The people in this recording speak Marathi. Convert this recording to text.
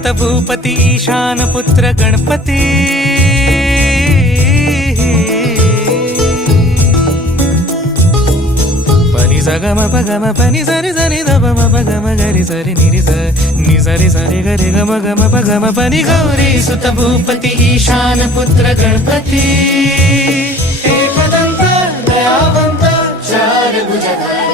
सुत भूपती ईशान पुत्र गणपती पनि सगम पगम पनि सरि सरि ध म पगम गरि सरि निरि स नि सरि सरि गरि गम गम पगम पनि गौरी सुत भूपती ईशान पुत्र गणपती एकदंत दयावंत चार भुजधारी